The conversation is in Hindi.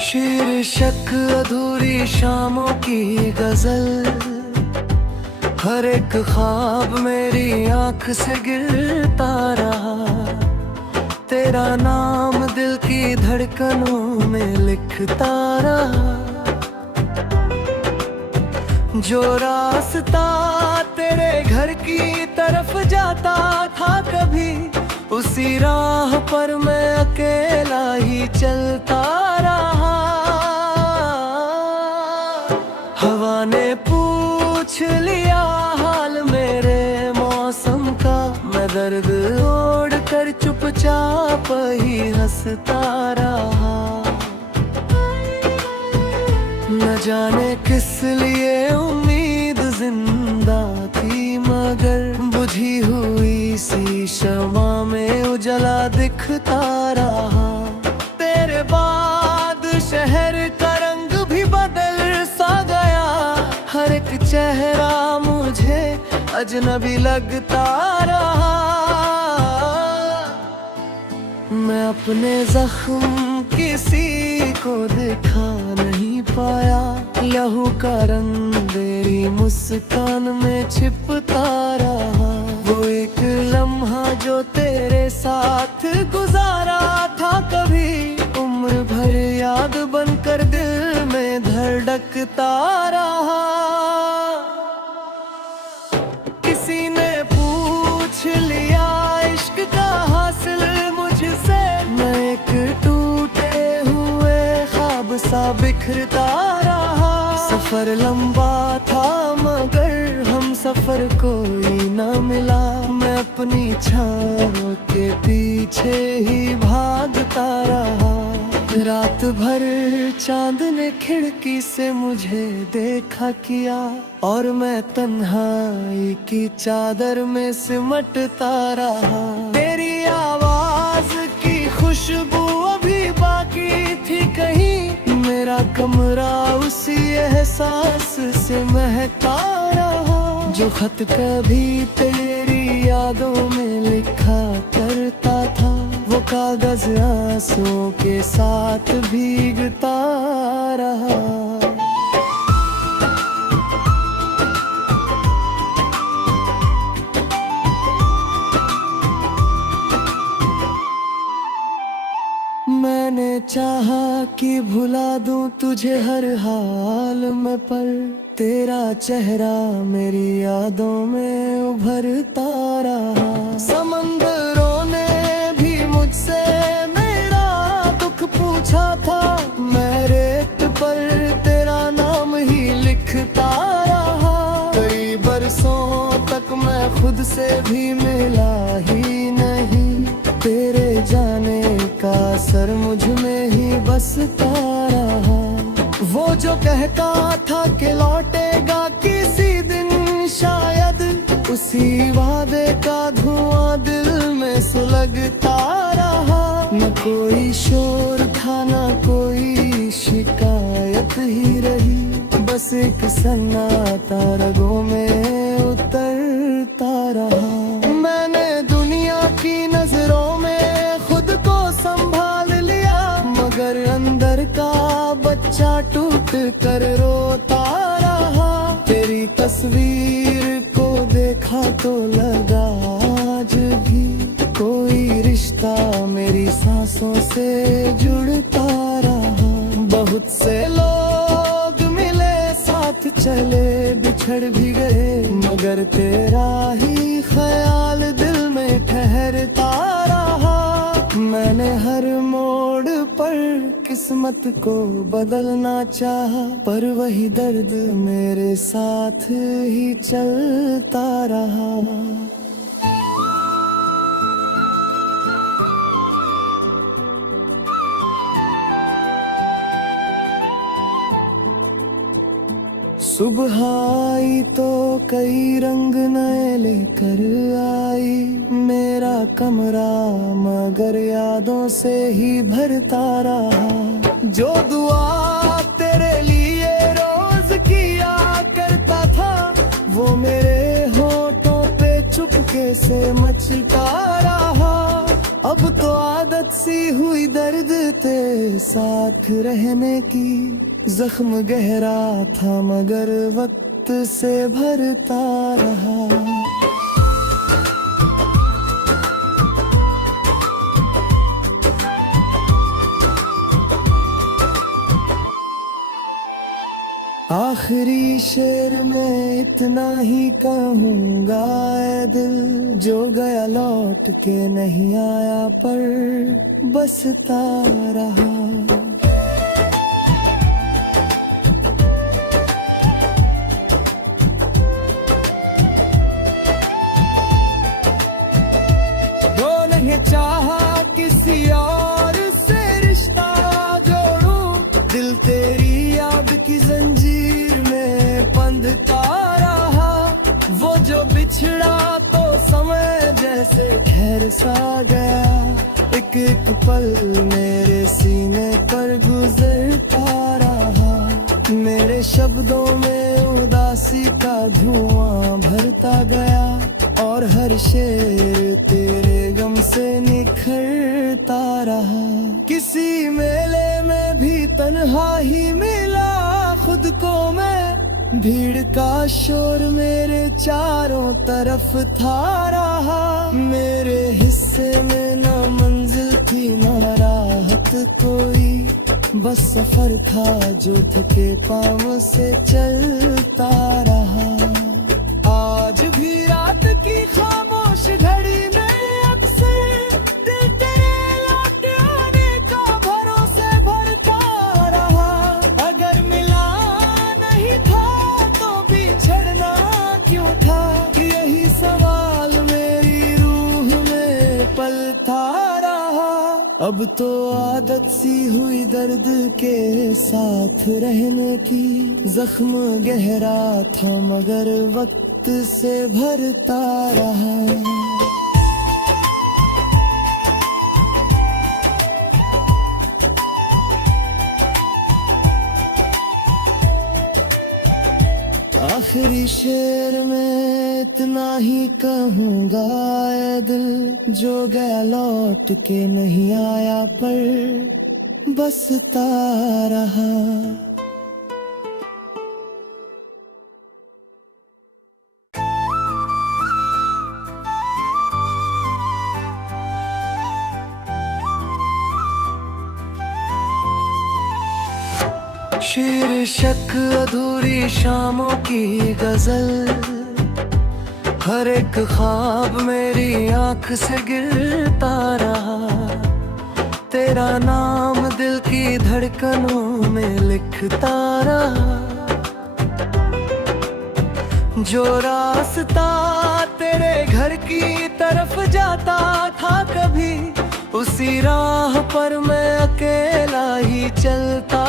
शीर्षक अधूरी शामों की गजल, हर एक ख्वाब मेरी आंख से गिरता रहा। तेरा नाम दिल की धड़कनों में लिखता रहा। जो रास्ता तेरे घर की तरफ जाता था कभी, उसी राह पर मैं अकेला ही चलता रहा। हवा ने पूछ लिया हाल मेरे मौसम का, मैं दर्द ओढ़ कर चुपचाप ही हंसता रहा। न जाने किस लिए उम्मीद जिंदा थी, मगर बुझी हुई सी शमा में उजला दिखता रहा। तेरे बाद शहर का रंग भी बदल सा गया, हर एक चेहरा मुझे अजनबी लगता रहा। मैं अपने जख्म किसी को दिखा नहीं पाया, लहू का रंग तेरी मुस्कान में छिपता रहा। वो एक लम्हा जो तेरे साथ गुजारा था कभी, उम्र भर याद बनकर दिल में धड़कता रहा। किसी ने पूछ लिया इश्क का हासिल मुझसे, मैं एक टूटे हुए ख्वाब सा बिखरता रहा। सफर लंबा था मगर हम सफर कोई न मिला, मैं अपनी छाँव के पीछे ही भागता रहा। रात भर चांद ने खिड़की से मुझे देखा किया, और मैं तन्हाई की चादर में सिमटता रहा। तेरी आवाज की खुशबू अभी बाकी थी कहीं, मेरा कमरा उसी एहसास से महकता रहा। जो खत कभी तेरी यादों में लिखा करता था, वो कागज आंसुओं के साथ भीगता रहा। मैंने चाहा कि भुला दूं तुझे हर हाल में, पर तेरा चेहरा मेरी यादों में उभरता रहा। समंदरों ने भी मुझसे मेरा दुख पूछा था, मैं रेत पर तेरा नाम ही लिखता रहा। कई बरसों तक मैं खुद से भी मिला ही नहीं, तेरे जाने का असर मुझ में ही बसता रहा। वो जो कहता था कि लौटेगा किसी दिन शायद, उसी वादे का धुआं दिल में सुलगता रहा। न कोई शोर था न कोई शिकायत ही रही, बस एक सन्नाटा रगों में उतरता रहा। मैंने दुनिया की नजरों में खुद को संभाल लिया, मगर अंदर का बच्चा टूट कर रोता रहा। तेरी तस्वीर को देखा तो लगा आज भी कोई रिश्ता मेरी सांसों से जुड़ता रहा। बहुत से लोग मिले साथ चले बिछड़ भी गए, मगर तेरा ही ख्याल दिल में ठहरता रहा। मैंने हर मोड़ पर किस्मत को बदलना चाहा, पर वही दर्द मेरे साथ ही चलता रहा। सुबह आई तो कई रंग नए लेकर आई, मेरा कमरा मगर यादों से ही भरता रहा। जो दुआ तेरे लिए रोज किया करता था, वो मेरे होठों पे चुपके से मचता रहा। अब तो आदत सी हुई दर्द ते साथ रहने की। जख्म गहरा था मगर वक्त से भरता रहा। आखिरी शेर में इतना ही कहूँगा, ऐ दिल जो गया लौट के नहीं आया पर बसता रहा। वो नहीं चाहा किसी और से रिश्ता जोड़ूं, दिल तेरी याद की जंजीर में बंधता रहा। वो जो बिछड़ा तो समय जैसे ठहर सा गया, एक एक पल मेरे सीने पर गुजरता रहा। मेरे शब्दों में उदासी का धुआं भरता गया, और हर शेर तेरे गम से निखरता रहा। किसी मेले में भी तन्हा ही मिला खुद को मैं, भीड़ का शोर मेरे चारों तरफ था रहा। मेरे हिस्से में न मंजिल थी न राहत कोई, बस सफर था जो थके पाँव से चलता रहा। आज भी रात की खामोश घड़ी में अक्सर दिल तेरे लौट आने का भरोसे भरता रहा। अगर मिला नहीं था तो बिछड़ना क्यों था, यही सवाल मेरी रूह में पलता रहा। अब तो आदत सी हुई दर्द के साथ रहने की। जख्म गहरा था मगर वक्त से भरता रहा। आखिरी शेर में इतना ही कहूँगा, ऐ दिल जो गया लौट के नहीं आया पर बसता रहा। शीर्षक अधूरी शामों की गजल, हर एक ख्वाब मेरी आंख से गिरता रहा। तेरा नाम दिल की धड़कनों में लिखता रहा। जो रास्ता तेरे घर की तरफ जाता था कभी, उसी राह पर मैं अकेला ही चलता